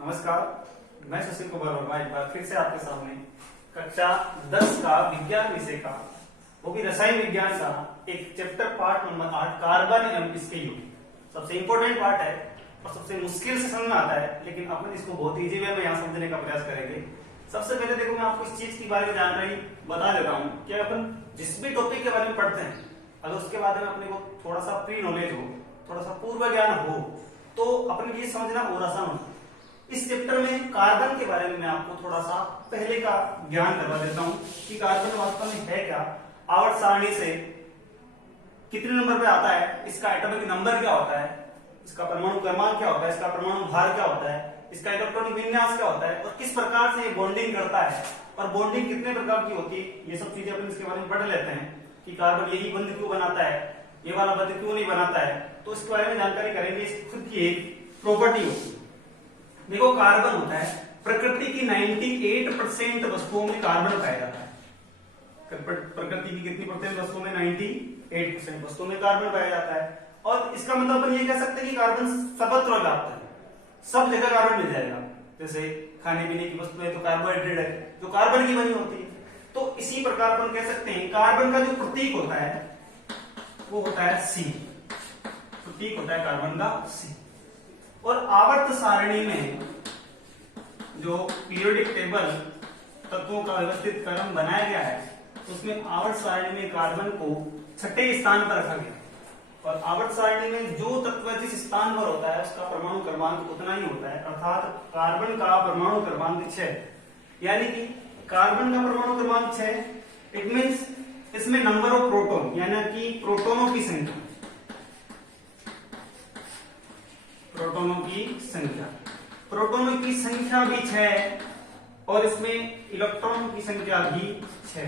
नमस्कार, मैं सुशील कुमार वर्मा एक बार फिर से आपके सामने कक्षा 10 का विज्ञान विषय का, वो भी रसायन विज्ञान का एक चैप्टर पार्ट नंबर 8 कार्बन एवं इसके युग सबसे इंपॉर्टेंट पार्ट है और सबसे मुश्किल से समझ में आता है, लेकिन अपन इसको बहुत इजी वे में यहाँ समझने का प्रयास करेंगे। सबसे पहले देखो, मैं आपको इस चीज के बारे में जानकारी बता देता हूँ कि अपन जिस भी टॉपिक के बारे में पढ़ते हैं, अगर उसके बारे में अपने को थोड़ा सा प्री नॉलेज हो, थोड़ा सा पूर्व ज्ञान हो, तो अपने ये समझना और आसान हो। इस चैप्टर में कार्बन के बारे में मैं आपको थोड़ा सा पहले का ज्ञान करवा देता हूं कि कार्बन वास्तव में है क्या, आवर्त सारणी से कितने नंबर पे आता है, इसका एटॉमिक नंबर क्या होता है, इसका परमाणु क्रमांक क्या होता है, इसका परमाणु भार क्या होता है, इसका इलेक्ट्रॉनिक विन्यास क्या होता है और किस प्रकार से ये बॉन्डिंग करता है और बॉन्डिंग कितने प्रकार की होती है। ये सब चीजें अपन इसके बारे में पढ़ लेते हैं कि कार्बन यही बंध क्यों बनाता है, ये वाला बंध क्यों नहीं बनाता है, तो इसके बारे में जानकारी करेंगे। इस खुद की एक प्रॉपर्टी होती है। देखो, कार्बन होता है प्रकृति की 98% वस्तुओं में कार्बन पाया जाता है। प्रकृति की कितनी परसेंट वस्तुओं में? 98% वस्तुओं में कार्बन पाया जाता है। और इसका मतलब अपन ये कह सकते हैं कि कार्बन सर्वत्र व्याप्त है, सब जगह कार्बन मिल जाएगा। जैसे खाने पीने की वस्तुएं तो कार्बोहाइड्रेट है जो कार्बन की बनी होती है, तो इसी प्रकार अपन कह सकते हैं कार्बन का जो प्रतीक होता है वो होता है C। प्रतीक होता है कार्बन का C। और आवर्त सारणी में जो पीरियोडिक टेबल तत्वों का व्यवस्थित क्रम बनाया गया है, उसमें आवर्त सारणी में कार्बन को छठे स्थान पर रखा गया। और आवर्त सारणी में जो तत्व जिस स्थान पर होता है उसका परमाणु क्रमांक उतना ही होता है, अर्थात कार्बन का परमाणु क्रमांक 6। यानी कि कार्बन का परमाणु क्रमांक 6, इट मीन्स इसमें नंबर ऑफ प्रोटॉन यानी कि प्रोटॉनों की संख्या, प्रोटॉनों की संख्या भी 6 और इसमें इलेक्ट्रॉनों की संख्या भी 6।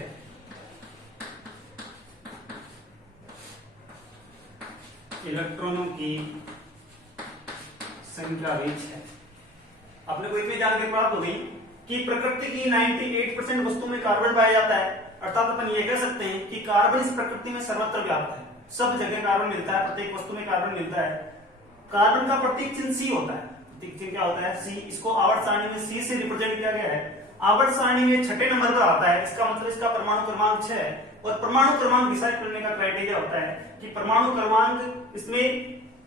इलेक्ट्रॉनों की संख्या भी 6। अपने को इतनी जानकारी प्राप्त हो गई कि प्रकृति की 98% वस्तु में कार्बन पाया जाता है, अर्थात अपन ये कह सकते हैं कि कार्बन इस प्रकृति में सर्वत्र व्याप्त है, सब जगह कार्बन मिलता है, प्रत्येक वस्तु में कार्बन मिलता है। कार्बन का प्रतीक चिन्ह C होता है। प्रतीक चिन्ह क्या होता है? C। इसको आवर्त सारणी में C से रिप्रेजेंट किया गया है। आवर्त सारणी में छठे नंबर पर आता है, इसका मतलब इसका परमाणु क्रमांक 6 है। और परमाणु क्रमांक डिसाइड करने का क्राइटेरिया होता है कि परमाणु क्रमांक इसमें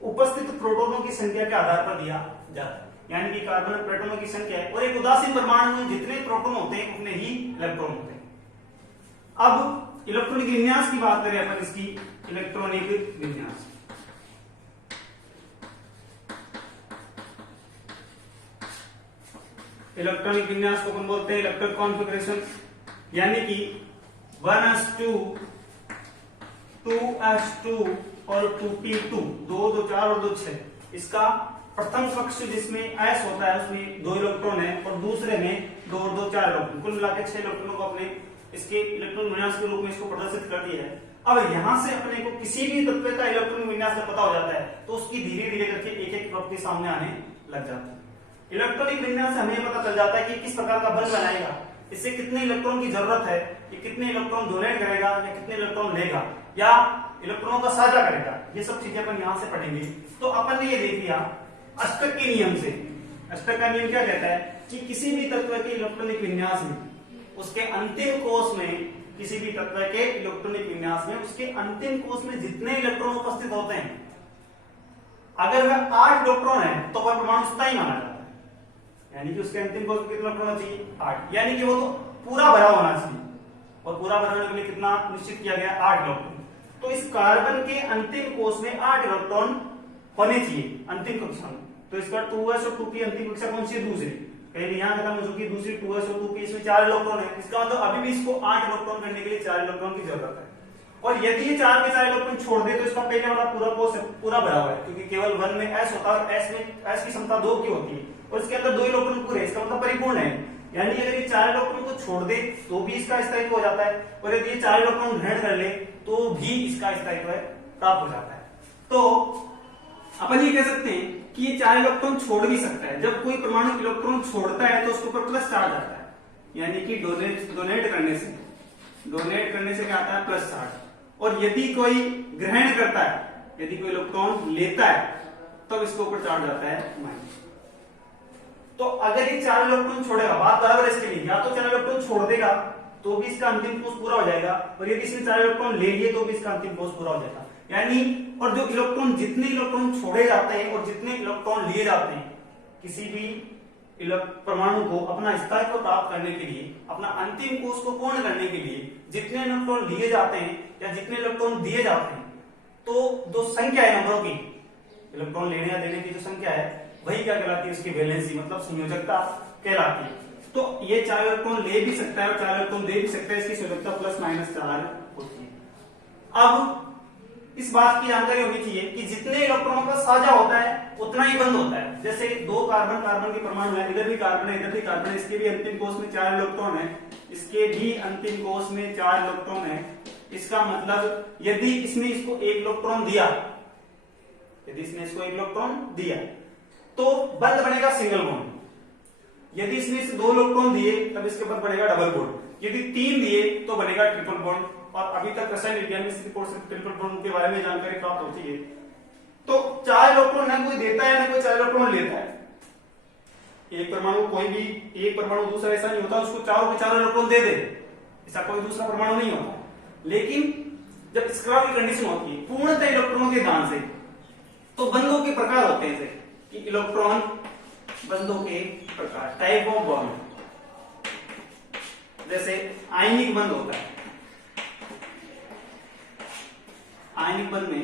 उपस्थित प्रोटॉनों की संख्या के आधार पर दिया जाता है, यानी कि कार्बन प्रोटॉनों की संख्या है और एक उदासीन परमाणु में जितने प्रोटॉन होते हैं उतने ही इलेक्ट्रॉन होते हैं। अब इलेक्ट्रॉनिक विन्यास की बात करें अपन, इसकी इलेक्ट्रॉनिक विन्यास, इलेक्ट्रॉनिक विन्यास को अपन बोलते हैं इलेक्ट्रॉन कॉन्फ़िगरेशन, यानी कि 1s2 2s2 और 2p2, 2 2 4 और 2 6। इसका प्रथम कक्ष जिसमें s होता है उसमें 2 इलेक्ट्रॉन है और दूसरे में 2 और 2 4 इलेक्ट्रॉन, कुल मिलाकर 6 इलेक्ट्रॉनों को अपने इसके इलेक्ट्रॉन विन्यास के रूप में इसको प्रदर्शित कर दिया है। अब यहां से अपने को किसी भी तत्व का इलेक्ट्रॉन विन्यास जब पता हो जाता है तो उसकी धीरे धीरे करके एक एक प्रॉपर्टी सामने आने लग जाती है। इलेक्ट्रॉनिक विन्यास से हमें पता चल जाता है कि किस प्रकार का बल बनाएगा, इससे कितने इलेक्ट्रॉन की जरूरत है, ये कितने इलेक्ट्रॉन डोनेट करेगा या कितने इलेक्ट्रॉन लेगा या इलेक्ट्रॉनों का साझा करेगा, ये सब चीजें अपन यहाँ से पढ़ेंगे। तो अपन ने ये देख लिया अष्टक के नियम से। अष्टक का नियम क्या कहता है कि किसी भी तत्व के इलेक्ट्रॉनिक विन्यास में उसके अंतिम कोष में, किसी भी तत्व के इलेक्ट्रॉनिक विन्यास में उसके अंतिम कोष में जितने इलेक्ट्रॉन उपस्थित होते हैं, अगर वह 8 इलेक्ट्रॉन है तो वह परमाणु स्थायी माना जाता है, यानी कि उसके अंतिम कोष में कितना इलेक्ट्रॉन चाहिए? 8, यानी कि वो तो पूरा भरा होना चाहिए और पूरा भरने के लिए कितना निश्चित किया गया? 8 इलेक्ट्रॉन। तो इस कार्बन के अंतिम कोष में 8 इलेक्ट्रॉन होने चाहिए अंतिम कक्षा में। तो इसका 2s और 2p अंतिम कक्षा कौन सी है? दूसरी। पहले यहाँ खत्म हो चुकी दूसरी 2s और 2p, इसमें 4 इलेक्ट्रॉन है, इसका मतलब अभी भी इसको 8 इलेक्ट्रॉन करने के लिए 4 इलेक्ट्रॉन की जरूरत है। और यदि ये 4 के 4 इलेक्ट्रॉन छोड़ दे तो इसका पहले वाला पूरा कोष पूरा भरा हुआ है, क्योंकि केवल 1 में s होता है और s में s की क्षमता 2 की होती है और इसके अंदर 2 इलेक्ट्रॉन पूरे, इसका मतलब परिपूर्ण है। यानी अगर ये 4 इलेक्ट्रॉन को छोड़ दे तो भी इसका स्थायित्व हो जाता है और यदि ये 4 इलेक्ट्रॉन ग्रहण कर ले तो भी इसका स्थायित्व प्राप्त हो जाता है। तो अपन ये कह सकते हैं कि ये 4 इलेक्ट्रॉन छोड़ भी सकता है। जब कोई परमाणु इलेक्ट्रॉन छोड़ता है तो उसके ऊपर प्लस चार्ज आता है, यानी कि डोनेट करने से क्या आता है? Plus charge. और यदि कोई ग्रहण करता है, यदि कोई इलेक्ट्रॉन लेता है तब इसके ऊपर चार्ज आता है माइनस। तो अगर ये 4 इलेक्ट्रॉन छोड़ेगा, बात बराबर है इसके लिए, या तो 4 इलेक्ट्रॉन छोड़ देगा तो भी इसका अंतिम कोष पूरा हो जाएगा, और यदि इसने 4 इलेक्ट्रॉन ले लिए तो भी इसका अंतिम कोष पूरा हो जाएगा। यानी और जो इलेक्ट्रॉन, जितने इलेक्ट्रॉन छोड़े जाते हैं और जितने इलेक्ट्रॉन लिए जाते हैं किसी भी परमाणु को अपना स्थायित्व प्राप्त करने के लिए, अपना अंतिम कोष को पूर्ण करने के लिए जितने इलेक्ट्रॉन लिए जाते हैं या जितने इलेक्ट्रॉन दिए जाते हैं, तो जो संख्या है नंबरों की, इलेक्ट्रॉन लेने या देने की जो संख्या है वही क्या कहलाती है, उसकी वैलेंसी मतलब संयोजकता कहलाती है। तो ये 4 इलेक्ट्रॉन ले भी सकता है और 4 इलेक्ट्रॉन दे भी सकता है, इसकी संयोजकता ±4 होती है। अब इस बात की जानकारी होनी चाहिए कि जितने इलेक्ट्रॉनों का साझा होता है उतना ही बंद होता है। जैसे 2 कार्बन कार्बन के परमाणु है, इधर भी कार्बन है इधर भी कार्बन है, इसके भी अंतिम कोष में 4 इलेक्ट्रॉन है, इसके भी अंतिम कोष में 4 इलेक्ट्रॉन है। इसका मतलब यदि इसने इसको 1 इलेक्ट्रॉन दिया, यदि इसने इसको 1 इलेक्ट्रॉन दिया तो बंद बनेगा सिंगल बॉन्ड। यदि इसने इसे 2 इलेक्ट्रॉन दिए तब इसके बाद बनेगा डबल बॉन्ड, यदि 3 दिए तो बनेगा ट्रिपल बॉन्ड। और अभी तक रसायन विज्ञान में ट्रिपल बॉन्ड के बारे में जानकारी प्राप्त होती है। तो 4 इलेक्ट्रॉन ना कोई देता है ना कोई 4 इलेक्ट्रॉन लेता है। एक परमाणु, कोई भी एक परमाणु दूसरा ऐसा नहीं होता उसको चारों के 4 इलेक्ट्रॉन दे दे, ऐसा कोई दूसरा परमाणु नहीं होता। लेकिन जब स्क्रैप की कंडीशन होती है पूर्णतः इलेक्ट्रॉनों के दान से, तो बंधों के प्रकार होते हैं कि इलेक्ट्रॉन बंधों के प्रकार, टाइप ऑफ बॉन्ड। जैसे आयनिक बंध होता है, आयनिक बंध में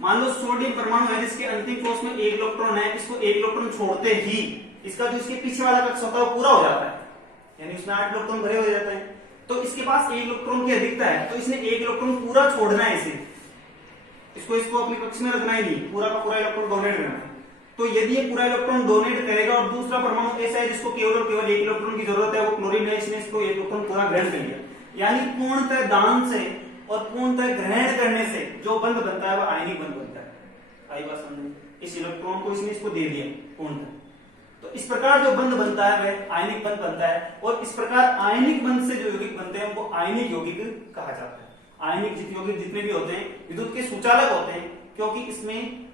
मान लो सोडियम परमाणु है जिसके अंतिम कोष में 1 इलेक्ट्रॉन है, इसको 1 इलेक्ट्रॉन छोड़ते ही इसका जो इसके पीछे वाला कक्ष होता है वो पूरा हो जाता है, यानी उसमें 8 इलेक्ट्रॉन भरे हो जाते हैं। तो इसके पास 1 इलेक्ट्रॉन की अधिकता है, तो इसने 1 इलेक्ट्रॉन पूरा छोड़ना है, इसको अपने कक्ष में रखना ही नहीं, पूरा का पूरा इलेक्ट्रॉन डोनेट करना है। तो यदि ये पूरा इलेक्ट्रॉन डोनेट करेगा और दूसरा परमाणु ऐसा है जिसको केवल और केवल 1 इलेक्ट्रॉन की जरूरत है, वो क्लोरीन है, इसने इसको 1 इलेक्ट्रॉन पूरा ग्रहण कर लिया, यानी पूर्णतः दान से और पूर्णतः ग्रहण करने से जो बंध बनता है वह आयनिक बंध बनता है। आई बात समझ? इस इलेक्ट्रॉन को इसने इसको दे दिया पूर्णतः, तो इस प्रकार जो बंध बनता है वह आयनिक बंध बनता है। और इस प्रकार आयनिक बंध से जो यौगिक बनते हैं वो आयनिक यौगिक कहा जाता है। आयनिक यौगिक जितने भी होते हैं विद्युत के सुचालक होते हैं, क्योंकि इसमें